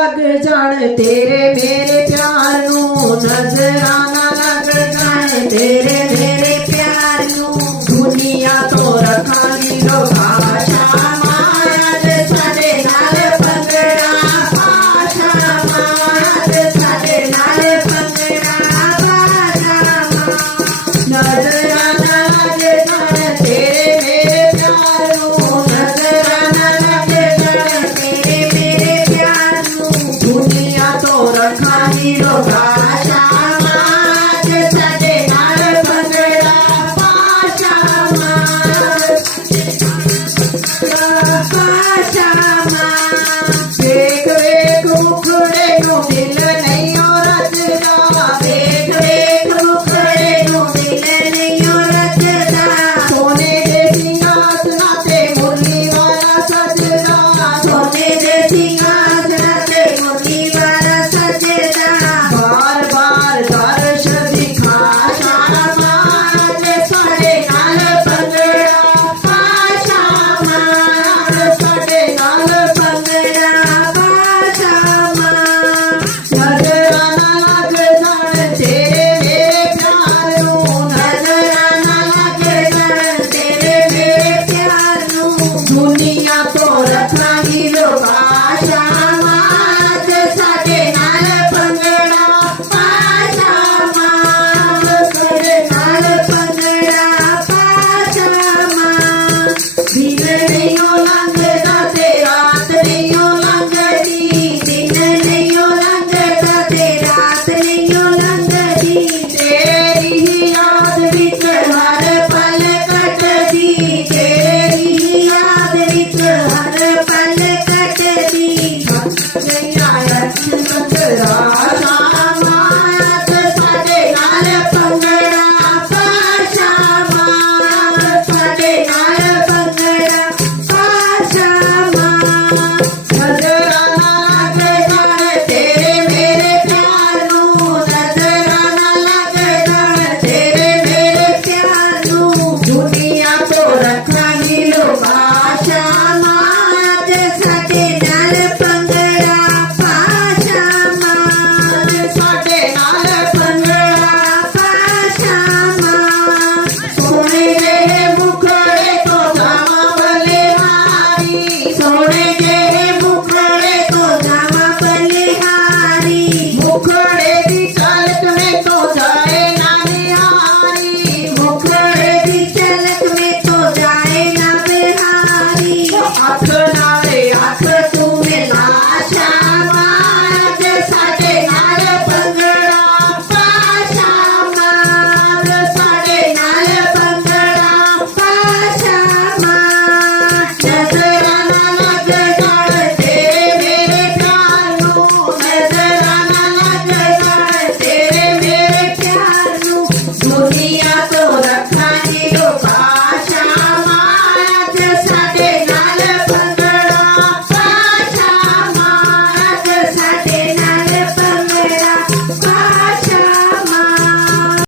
लग जान तेरे मेरे प्यार नू, नजरा ना लग जान तेरे मेरे प्यार नू। दुनिया तो रखांगी लोका शामाद साडे नाल पंगड़ा पाशा माद साडे नाल पंगड़ा पाशा माद। नजरा ना लग जान तेरे मेरे प्यार नू, नजरा ना लग जान तेरे मेरे प्यार नू। दुनिया तो रखांगी लोका शामाद साडे नाल पंगड़ा पाशा माद पाशा माद। वेख वेख मुखड़े नू दिल नहीं रचदा, वेख वेख मुखड़े नू दिल नहीं रचदा। सोने दे सिंहासनां ते मुरली वाला सजदा, सोने दे सिंहासनां ते मुरली वाला सजदा। बार बार दर्श दिखा शामाद साडे नाल पंगड़ा पाशा माद साडे नाल पंगड़ा पाशा माद। नजरा ना लग जान तेरे मेरे प्यार नू, नजरा ना लग जान तेरे मेरे प्यार नू। दुनिया तो रखांगी लोका शामाद साडे नाल पंगड़ा पाशा माद साडे नाल पंगड़ा पाशा माद। दिन नहीं लंघदा ते रात नहीं लंघदी, दिन नहीं लंघदा ते रात नहीं लंघदी। तेरी ही याद विच हर पल कटदी, तेरी ही याद विच हर पल कटदी। गईया